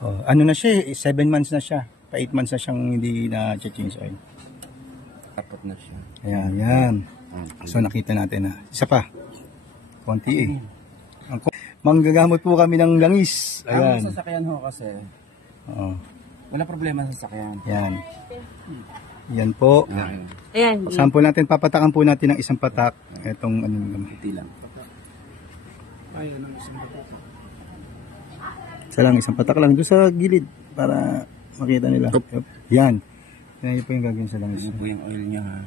Oh, ano na siya, 7 months na siya. Pa 8 months na siyang hindi na change oil. Tapos na siya. Ayan, yan. So nakita natin na. Isa pa. Konti eh. Manggagamot po kami ng langis. Ang Ayan. sasakyan ho kasi, Oo. wala problema sa sasakyan. Yan. Yan po. Ayan. Sample natin, papatakan po natin ng isang patak. Itong ano naman. Hindi lang. Isa lang, isang patak lang doon sa gilid para makita nila. Yup. Yan. Yan po yung gagawin sa langis. Ito po yung oil niya ha.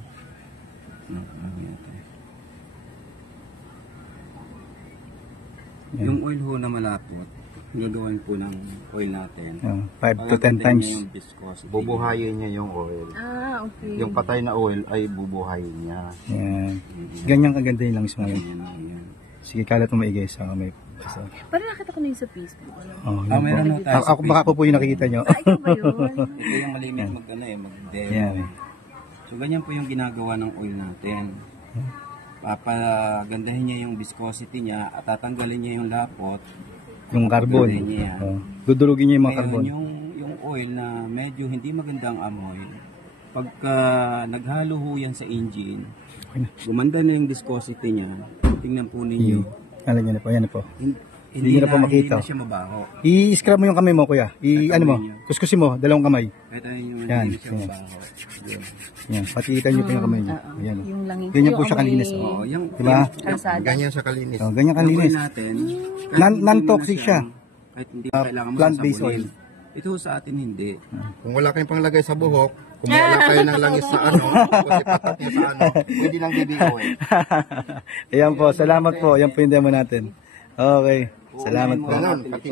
Yan. Yung oil ho na malapot, gagawin po ng oil natin. 5 to 10 times. Bubuhayin niya yung oil. Ah, okay. Yung patay na oil ay bubuhayin niya. Yan. Ganyan kaganda yung langis mga yun. Yan. Sige, kalat mo maigay sa kamay. Parang nakita ko na yung sa Facebook. Oh, Ah, yun meron po. ho tayo sa Ako baka po yung nakikita nyo. Ah, ikaw ba yun? Ito yung malimit mag-demo. Yan. So ganyan po yung ginagawa ng oil natin. Papagandahin niya yung viscosity niya at tatanggalin niya yung lapot. Yung carbon. Gandahin niya yan. Oh. Dudurugin niya yung mga Ngayon, carbon. yung oil na medyo hindi magandang amoy, pagka naghalo ho yan sa engine, gumanda na yung viscosity niya. Tingnan po ninyo. Alam niyo na po, yan na po. Hindi na po makita. Hindi na siya mabaho. I-scrub mo yung kamay mo, kuya. Ano mo? Kuskusin mo, dalawang kamay. Kahit yung Yan, hindi na siya yan. mabaho. Yan. Yan, patikitan niyo po yung kamay niyo. Ayan. Yung langis. Ganyan po Yung siya amoy kalinis. Oo, yung Diba? kalsada. Ganyan siya kalinis. Oh, ganyan yung oil kalinis. natin, Non-toxic siya. Kahit hindi pa kailangan mo Plant-based sasabunin. oil. Ito sa atin hindi. Kung wala kayong panglagay sa buhok, kumuha kayo ng langis sa ano, kasi patak niya sa ano, pwede lang BB oil. Ayan po, salamat po. Ayan po yung demo natin. Okay. Salamat po. Ganun, pati